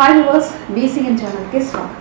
Hi verse BCN ఛానల్కి స్వాగతం.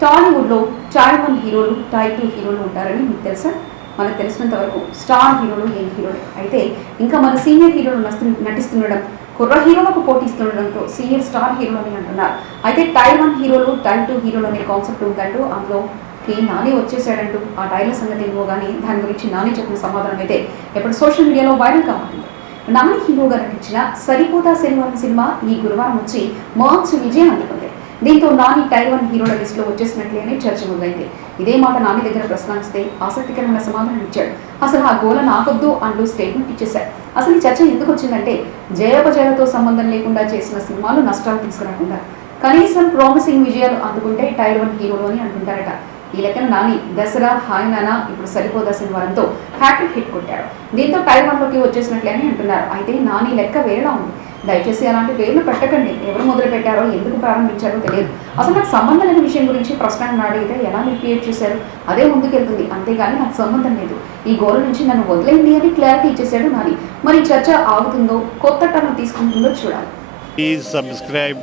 టాలీవుడ్లో చాయ్ వన్ హీరోలు టై హీరోలు ఉంటారని మీకు తెలుసా? మనకు తెలిసినంత వరకు స్టార్ హీరోలు యంగ్ హీరోలు. అయితే ఇంకా మన సీనియర్ హీరోలు నస్తు- నటిస్తుండడం కుర్ర హీరోలకు పోటీస్తుండడంతో సీనియర్ స్టార్ హీరోలు అని అంటున్నారు. అయితే టై వన్ హీరోలు టై టూ హీరోలు అనే కాన్సెప్ట్ ఉందంటూ అందులో కి నాని వచ్చేసాడంటూ ఆ టైర్ల సంగతి ఏమో కానీ దాని గురించి నాని చెప్పిన సమాధానం అయితే ఇప్పుడు సోషల్ మీడియాలో వైరల్ కావాలండి నాని హీరోగా నటించిన సరిపోతా సినిమా సినిమా ఈ గురువారం వచ్చి మంచి విజయం అందుకుంది. దీంతో నాని టైవన్ హీరోల లిస్ట్లో వచ్చేసినట్లే అని చర్చ మొదలైంది. ఇదే మాట నాని దగ్గర ప్రస్తావిస్తే ఆసక్తికరమైన సమాధానం ఇచ్చాడు. అసలు ఆ గోల నాకొద్దు అంటూ స్టేట్మెంట్ ఇచ్చేశారు. అసలు ఈ చర్చ ఎందుకు వచ్చిందంటే జయపజయలతో సంబంధం లేకుండా చేసిన సినిమాలు నష్టాలు తీసుకురాకుండా. కనీసం ప్రామిసింగ్ విజయాలు అందుకుంటే టైర్ వన్ హీరోలు అని అంటుంటారట ఈ లెక్కన నాని దసరా హాయ్ నానా ఇప్పుడు సరిపోదా సినిమాలతో హ్యాట్రిక్ హిట్ కొట్టాడు దీంతో టైర్లోకి వచ్చేసినట్లే అని అంటున్నారు. అయితే నాని లెక్క వేరేలా ఉంది. దయచేసి అలాంటి పేర్లు పెట్టకండి. ఎవరు మొదలు పెట్టారో ఎందుకు ప్రారంభించారో తెలియదు. అసలు నాకు సంబంధం లేని విషయం గురించి ప్రశ్న అడిగితే ఎలా మీరు క్రియేట్ చేశారు? అదే ముందుకెళ్తుంది. అంతేగాని నాకు సంబంధం లేదు. ఈ గోల నుంచి నన్ను వదిలేయండి అని క్లారిటీ ఇచ్చేసాడు నాని. మరి చర్చ ఆగుతుందో కొత్త టర్న్ తీసుకుంటుందో చూడాలి. Subscribe